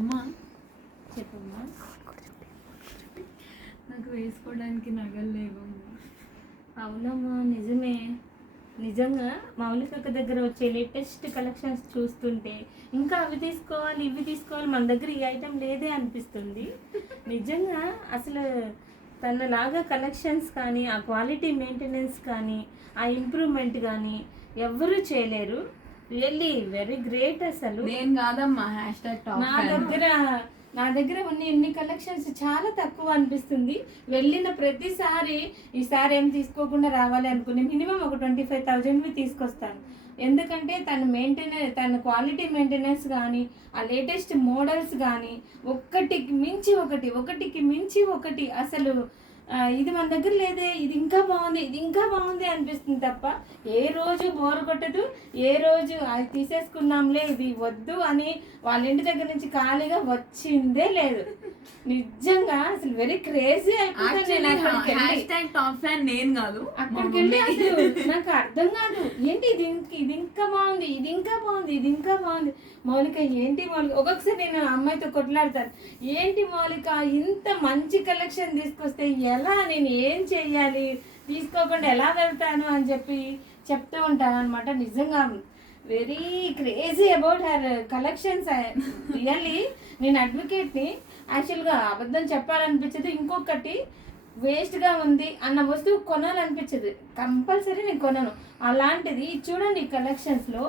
అమ్మా చెప్పమ్మా. నాకు వేసుకోవడానికి నగలు లేవమ్మా. అవునమ్మా, నిజమే. నిజంగా మౌలిక దగ్గర వచ్చే లేటెస్ట్ కలెక్షన్స్ చూస్తుంటే ఇంకా అవి తీసుకోవాలి ఇవి తీసుకోవాలి, మన దగ్గర ఈ ఐటెం లేదే అనిపిస్తుంది. నిజంగా అసలు తనలాగా కలెక్షన్స్ కానీ, ఆ క్వాలిటీ మెయింటెనెన్స్ కానీ, ఆ ఇంప్రూవ్మెంట్ కానీ ఎవ్వరూ చేయలేరు. Really very great. అసలు నేను కాదమ్మా #టాప్ నా దగ్గర ఉన్న ఎన్ని కలెక్షన్స్ చాలా తక్కువ అనిపిస్తుంది. వెళ్ళిన ప్రతిసారి ఈసారి ఏం తీసుకోకుండా రావాలి అనుకుని మినిమం ఒక 25,000 తీసుకొస్తాను. ఎందుకంటే తన క్వాలిటీ మెయింటెనెన్స్ కానీ, ఆ లేటెస్ట్ మోడల్స్ కానీ ఒక్కటికి మించి ఒకటి అసలు ఇది మన దగ్గర లేదే, ఇది ఇంకా బాగుంది అనిపిస్తుంది తప్ప ఏ రోజు బోర్ కొట్టదు. ఏ రోజు అది తీసేసుకున్నాంలే ఇది వద్దు అని వాళ్ళ ఇంటి దగ్గర నుంచి ఖాళీగా వచ్చిందే లేదు. నిజంగా అసలు వెరీ క్రేజీ అయిపోయింది. #టాప్ ఫ్యాన్ నేను కాదు, అక్కడికి వెళ్ళి అసలు నాకు అర్థం కాదు, ఏంటి ఇది ఇంకా బాగుంది. మౌలిక ఏంటి మౌలిక, ఒక్కొక్కసారి నేను అమ్మాయితో కొట్లాడతాను, ఏంటి మౌలిక ఇంత మంచి కలెక్షన్ తీసుకొస్తే ఎలా, నేను ఏం చెయ్యాలి, తీసుకోకుండా ఎలా వెళ్తాను అని చెప్పి చెప్తూ ఉంటాను అనమాట. నిజంగా very crazy about her collections. Really నేను అడ్వకేట్ని, యాక్చువల్గా అబద్ధం చెప్పాలనిపించదు. ఇంకొకటి వేస్ట్గా ఉంది అన్న వస్తువు కొనాలనిపించదు, కంపల్సరీ నేను కొనను. అలాంటిది చూడండి, కలెక్షన్స్లో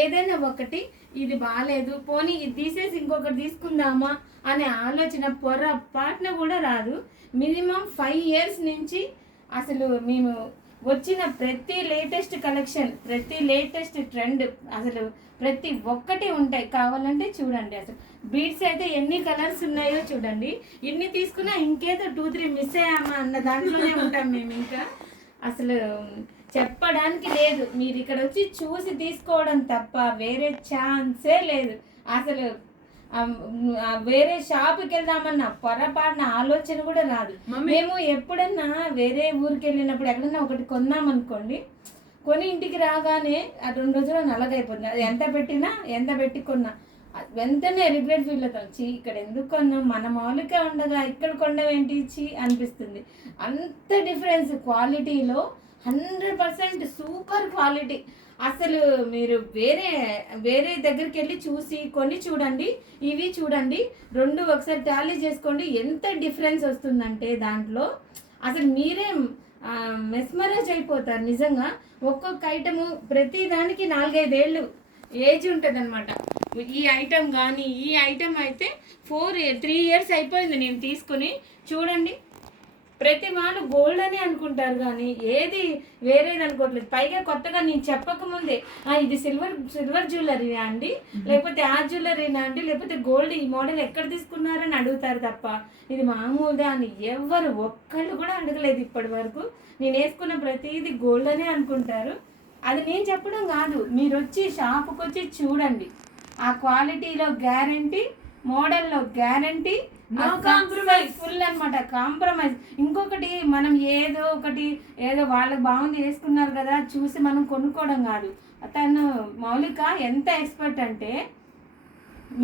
ఏదైనా ఒకటి ఇది బాగాలేదు, పోనీ ఇది తీసేసి ఇంకొకటి తీసుకుందామా అనే ఆలోచన పొరపాటున కూడా రాదు. మినిమం 5 years నుంచి అసలు మేము వచ్చిన ప్రతి లేటెస్ట్ కలెక్షన్, ప్రతి లేటెస్ట్ ట్రెండ్, అసలు ప్రతి ఒక్కటి ఉంటాయి. కావాలంటే చూడండి, అసలు బీడ్స్ అయితే ఎన్ని కలర్స్ ఉన్నాయో చూడండి. ఇన్ని తీసుకున్నా ఇంకేదో 2-3 మిస్ అయ్యామా అన్న దాంట్లోనే ఉంటాం మేము. ఇంకా అసలు చెప్పడానికి లేదు, మీరు ఇక్కడ వచ్చి చూసి తీసుకోవడం తప్ప వేరే ఛాన్సే లేదు. అసలు వేరే షాప్కి వెళ్దామన్నా పొరపాటున ఆలోచన కూడా రాదు. మేము ఎప్పుడన్నా వేరే ఊరికి వెళ్ళినప్పుడు ఎక్కడన్నా ఒకటి కొన్నామనుకోండి, కొని ఇంటికి రాగానే ఆ 2 రోజుల్లో నల్లగైపోతుంది. అది ఎంత పెట్టి కొన్నా వెంటనే రిగ్రెట్ ఫీల్ అవుతాం. ఇక్కడ ఎందుకు కొన్నాం, మన మౌలిక ఉండగా ఇక్కడ కొనవేంటి అనిపిస్తుంది. అంత డిఫరెన్స్ క్వాలిటీలో 100% సూపర్ క్వాలిటీ. అసలు మీరు వేరే దగ్గరికి వెళ్ళి కొని చూడండి, ఇవి చూడండి, 2 ఒకసారి టాలీ చేసుకోండి, ఎంత డిఫరెన్స్ వస్తుందంటే దాంట్లో అసలు మీరే మెస్మరైజ్ అయిపోతారు. నిజంగా ఒక్కొక్క ఐటము ప్రతి దానికి 4-5 ఏళ్ళు ఏజ్ ఉంటుంది అనమాట. ఈ ఐటమ్ కానీ, ఈ ఐటమ్ అయితే 3 years అయిపోయింది నేను తీసుకుని. చూడండి, ప్రతి వాళ్ళు గోల్డ్ అని అనుకుంటారు కానీ ఏది వేరేది అనుకోవట్లేదు. పైగా కొత్తగా నేను చెప్పకముందే ఇది సిల్వర్ జ్యువెలరీనా అండి, లేకపోతే ఆ జ్యువెలరీనా అండి, లేకపోతే గోల్డ్ ఈ మోడల్ ఎక్కడ తీసుకున్నారని అడుగుతారు తప్ప ఇది మామూలుగా అని ఎవరు ఒక్కళ్ళు కూడా అడగలేదు ఇప్పటి వరకు. నేను వేసుకున్న ప్రతిదీ గోల్డ్ అనే అనుకుంటారు. అది నేను చెప్పడం కాదు, మీరు వచ్చి షాపుకి వచ్చి చూడండి. ఆ క్వాలిటీలో గ్యారంటీ, మోడల్లో గ్యారంటీ, ఫుల్ అనమాట, కాంప్రమైజ్. ఇంకొకటి మనం ఏదో వాళ్ళకి బాగుంది వేసుకున్నారు కదా చూసి మనం కొనుక్కోవడం కాదు. తను మౌలిక ఎంత ఎక్స్పర్ట్ అంటే,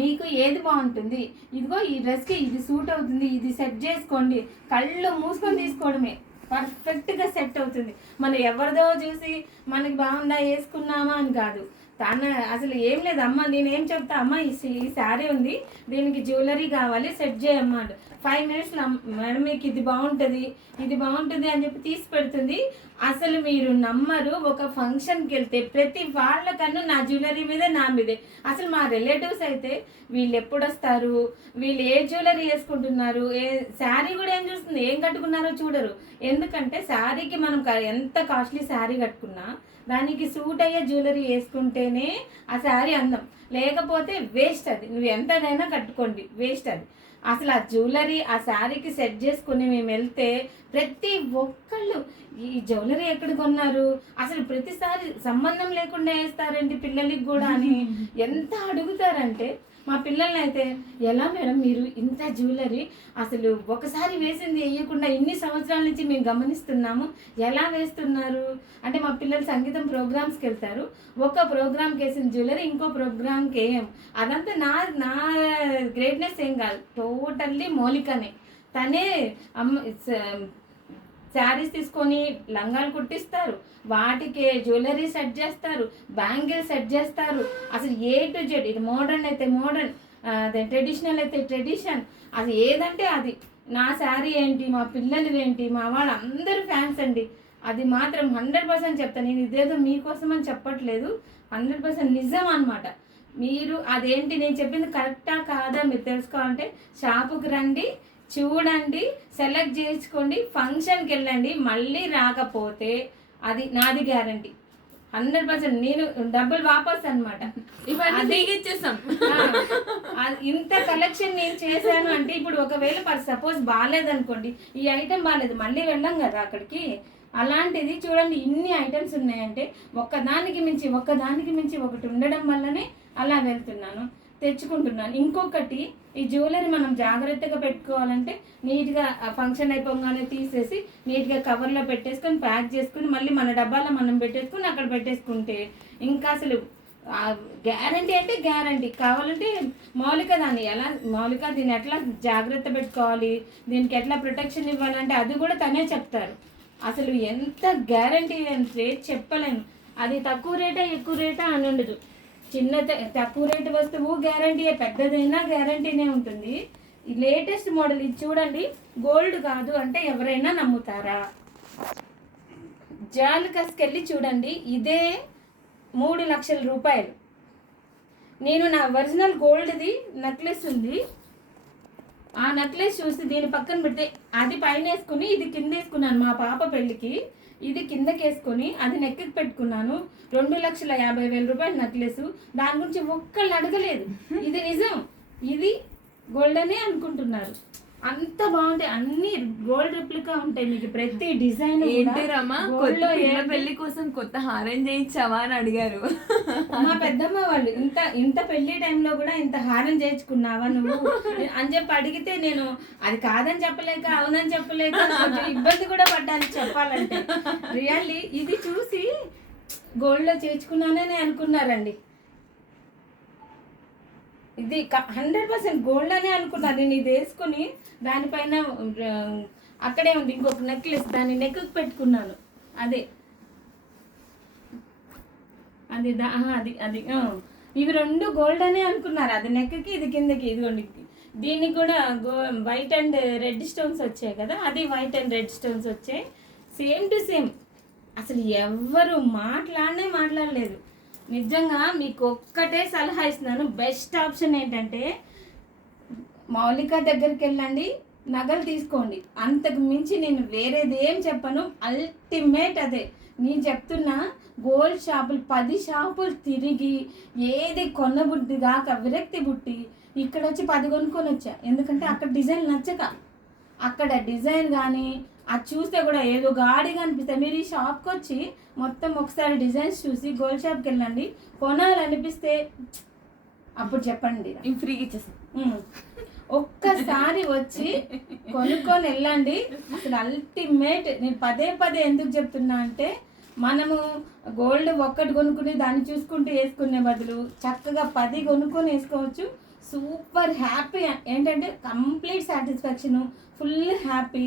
మీకు ఏది బాగుంటుంది, ఇదిగో ఈ డ్రెస్కి ఇది సూట్ అవుతుంది, ఇది సెట్ చేసుకోండి, కళ్ళు మూసుకొని తీసుకోవడమే, పర్ఫెక్ట్గా సెట్ అవుతుంది. మనం ఎవరిదో చూసి మనకి బాగుందా వేసుకున్నామా అని కాదు. అసలు ఏం లేదు, అమ్మ నేనేం చెప్తా, అమ్మ ఈ శారీ ఉంది, దీనికి జ్యువెలరీ కావాలి, సెట్ చేయమ్మా 5 minutesలో మేడం మీకు ఇది బాగుంటుంది అని చెప్పి తీసి పెడుతుంది. అసలు మీరు నమ్మరు, ఒక ఫంక్షన్కి వెళ్తే ప్రతి వాళ్ళకన్నా నా జ్యువెలరీ మీద నా మీదే. అసలు మా రిలేటివ్స్ అయితే వీళ్ళు ఎప్పుడు వస్తారు, వీళ్ళు ఏ జ్యువెలరీ వేసుకుంటున్నారు, శారీ కూడా ఏం చూస్తుంది, ఏం కట్టుకున్నారో చూడరు. ఎందుకంటే శారీకి మనం ఎంత కాస్ట్లీ శారీ కట్టుకున్నా దానికి సూట్ అయ్యే జ్యువెలరీ వేసుకుంటేనే ఆ శారీ అందం, లేకపోతే వేస్ట్. అది నువ్వు ఎంతదైనా కట్టుకోండి, వేస్ట్ అది. అసలు ఆ జ్యువెలరీ ఆ శారీకి సెట్ చేసుకుని మేము వెళ్తే ప్రతి ఒక్కళ్ళు ఈ జ్యువెలరీ ఎక్కడ కొన్నారు, అసలు ప్రతిసారి సంబంధం లేకుండా వేస్తారండి పిల్లలకి కూడా అని ఎంత అడుగుతారంటే మా పిల్లల్ని అయితే ఎలా మేడం మీరు ఇంత జ్యువెలరీ అసలు ఒకసారి వేసింది వేయకుండా ఇన్ని సంవత్సరాల నుంచి మేము గమనిస్తున్నాము, ఎలా వేస్తున్నారు అంటే మా పిల్లలు సంగీతం ప్రోగ్రామ్స్కి వెళ్తారు, ఒక ప్రోగ్రామ్కి వేసిన జ్యువెలరీ ఇంకో ప్రోగ్రామ్కి వేయం. అదంతా నా గ్రేట్నెస్ ఏం కాదు, టోటల్లీ మౌలికనే. తనే శారీస్ తీసుకొని లంగాలు కుట్టిస్తారు, వాటికి జ్యువెలరీ సెట్ చేస్తారు, బ్యాంగిల్ సెట్ చేస్తారు. అసలు ఏ టు జెడ్, ఇది మోడర్న్ అయితే మోడర్న్, అదే ట్రెడిషనల్ అయితే ట్రెడిషన్, అది ఏదంటే అది. నా శారీ ఏంటి, మా పిల్లలు ఏంటి, మా వాళ్ళు అందరూ ఫ్యాన్స్ అండి. అది మాత్రం 100% చెప్తాను. నేను ఇదేదో మీకోసం అని చెప్పట్లేదు, 100% నిజం అనమాట. మీరు అదేంటి నేను చెప్పింది కరెక్టా కాదా మీరు తెలుసుకోవాలంటే షాపుకి రండి, చూడండి, సెలెక్ట్ చేసుకోండి, ఫంక్షన్కి వెళ్ళండి. మళ్ళీ రాకపోతే అది నాది గ్యారంటీ 100%. నేను డబ్బులు వాపస్ అనమాట. ఇంత కలెక్షన్ నేను చేశాను అంటే ఇప్పుడు ఒకవేళ సపోజ్ బాగాలేదనుకోండి, ఈ ఐటెం బాగాలేదు, మళ్ళీ వెళ్ళాం కదా అక్కడికి. అలాంటిది చూడండి, ఇన్ని ఐటమ్స్ ఉన్నాయంటే ఒకదానికి మించి ఒకటి ఉండడం వల్లనే అలా వెళ్తున్నాను, తెచ్చుకుంటున్నాను. ఇంకొకటి, ఈ జ్యువెలరీ మనం జాగ్రత్తగా పెట్టుకోవాలంటే నీట్గా ఫంక్షన్ అయిపోగానే తీసేసి నీట్గా కవర్లో పెట్టేసుకొని ప్యాక్ చేసుకుని మళ్ళీ మన డబ్బాలో మనం పెట్టేసుకుని అక్కడ పెట్టేసుకుంటే ఇంకా అసలు గ్యారంటీ అంటే గ్యారంటీ. కావాలంటే మౌలిక దీన్ని ఎట్లా జాగ్రత్త పెట్టుకోవాలి, దీనికి ఎట్లా ప్రొటెక్షన్ ఇవ్వాలంటే అది కూడా తనే చెప్తారు. అసలు ఎంత గ్యారంటీ అంటే చెప్పలేను. అది తక్కువ రేటా ఎక్కువ రేటా అని ఉండదు. తక్కువ రేటు వస్తువు గ్యారంటీయే, పెద్దదైనా గ్యారంటీనే ఉంటుంది. ఈ లేటెస్ట్ మోడల్ ఇది చూడండి, గోల్డ్ కాదు అంటే ఎవరైనా నమ్ముతారా? జాలకస్కెళ్ళి చూడండి, ఇదే 3 లక్షల రూపాయలు. నేను నా ఒరిజినల్ గోల్డ్ది నెక్లెస్ ఉంది, ఆ నెక్లెస్ చూసి దీని పక్కన పెడితే అది పైన వేసుకుని ఇది కింద వేసుకున్నాను మా పాప పెళ్ళికి. ఇది కిందకి వేసుకొని అది నెక్కి పెట్టుకున్నాను. 2,50,000 రూపాయల నెక్లెస్. దాని గురించి ఒక్కళ్ళు అడగలేదు. ఇది నిజం, ఇది గోల్డ్ అనే అనుకుంటున్నారు. అంత బాగుంటాయి, అన్ని గోల్డ్ రెప్లికా ఉంటాయి. మీకు ప్రతి డిజైన్ పెళ్లి కోసం కొత్త హారం చేయించావా అని అడిగారు మా పెద్దమ్మ వాళ్ళు. ఇంత పెళ్లి టైంలో కూడా ఇంత హారం చేయించుకున్నావా నువ్వు అని చెప్పి అడిగితే నేను అది కాదని చెప్పలేక అవునని చెప్పలేక ఇబ్బంది కూడా పడ్డాను చెప్పాలంటే. రియల్లీ ఇది చూసి గోల్డ్లో చేయించుకున్నానని అనుకున్నారండి. ఇది 100% గోల్డ్ అనే అనుకున్నాను. నేను ఇది వేసుకొని దానిపైన అక్కడే ఉంది ఇంకొక నెక్లెస్, దాన్ని నెక్కి పెట్టుకున్నాను. అది ఇవి 2 గోల్డ్ అనే అనుకున్నారు. అది నెక్కి, ఇది కిందకి. ఇదిగోండి, దీనికి కూడా వైట్ అండ్ రెడ్ స్టోన్స్ వచ్చాయి కదా, అది వైట్ అండ్ రెడ్ స్టోన్స్ వచ్చాయి. Same to same. అసలు ఎవ్వరు మాట్లాడలేదు. నిజంగా మీకు ఒక్కటే సలహా ఇస్తున్నాను, బెస్ట్ ఆప్షన్ ఏంటంటే మౌలిక దగ్గరికి వెళ్ళండి, నగలు తీసుకోండి. అంతకు మించి నేను వేరేది ఏం చెప్పను. అల్టిమేట్ అదే నేను చెప్తున్నా. గోల్డ్ షాపులు 10 షాపులు తిరిగి ఏది కొనబుద్ధి దాకా విరక్తి పుట్టి ఇక్కడ వచ్చి 10 కొనుక్కొని వచ్చా. ఎందుకంటే అక్కడ డిజైన్ నచ్చక, అక్కడ డిజైన్ కానీ అది చూస్తే కూడా ఏదో గాడిగా అనిపిస్తుంది. మీరు ఈ షాప్కి వచ్చి మొత్తం ఒకసారి డిజైన్స్ చూసి గోల్డ్ షాప్కి వెళ్ళండి, కొనాలనిపిస్తే అప్పుడు చెప్పండి, ఫ్రీగా ఇచ్చేస్తాం. ఒక్కసారి వచ్చి కొనుక్కొని వెళ్ళండి. అసలు అల్టిమేట్. నేను పదే ఎందుకు చెప్తున్నా అంటే మనము గోల్డ్ ఒక్కటి కొనుక్కుని దాన్ని చూసుకుంటూ వేసుకునే బదులు చక్కగా 10 కొనుక్కొని వేసుకోవచ్చు. Super happy. ఏంటంటే కంప్లీట్ సాటిస్ఫాక్షను, ఫుల్ హ్యాపీ.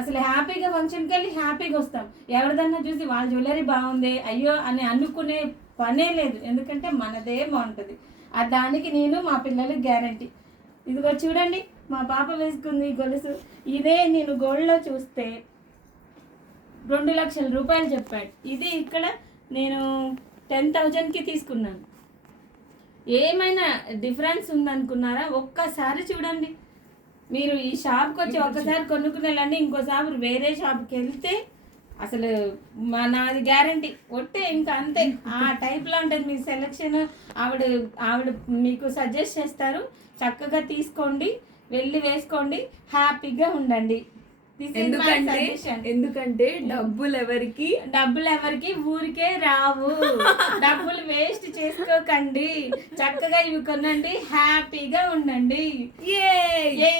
అసలు హ్యాపీగా ఫంక్షన్కి వెళ్ళి హ్యాపీగా వస్తాం. ఎవరిదన్నా చూసి వాళ్ళ జ్యువెలరీ బాగుంది అయ్యో అని అనుకునే పనే లేదు. ఎందుకంటే మనదే బాగుంటుంది. దానికి నేను మా పిల్లలకి గ్యారంటీ. ఇదిగో చూడండి, మా పాప వేసుకుంది గొలుసు. ఇదే నేను గోల్డ్లో చూస్తే 2 లక్షల రూపాయలు చెప్పాడు. ఇది ఇక్కడ నేను 10,000కి తీసుకున్నాను. ఏమైనా డిఫరెన్స్ ఉందనుకున్నారా? ఒక్కసారి చూడండి. మీరు ఈ షాప్కి వచ్చి ఒక్కసారి కొనుక్కుని వెళ్ళండి, ఇంకోసారి వేరే షాప్కి వెళ్తే అసలు నాది గ్యారంటీ ఒట్టే. ఇంకా అంతే, ఆ టైప్లో ఉంటుంది మీ సెలెక్షన్. ఆవిడ మీకు సజెస్ట్ చేస్తారు. చక్కగా తీసుకోండి, వెళ్ళి వేసుకోండి, హ్యాపీగా ఉండండి. This is my suggestion. ఎందుకంటే డబ్బులు ఎవరికి ఊరికే రావు. డబ్బులు వేస్ట్ చేసుకోకండి, చక్కగా ఇవి కొనండి, హ్యాపీగా ఉండండి. ఏ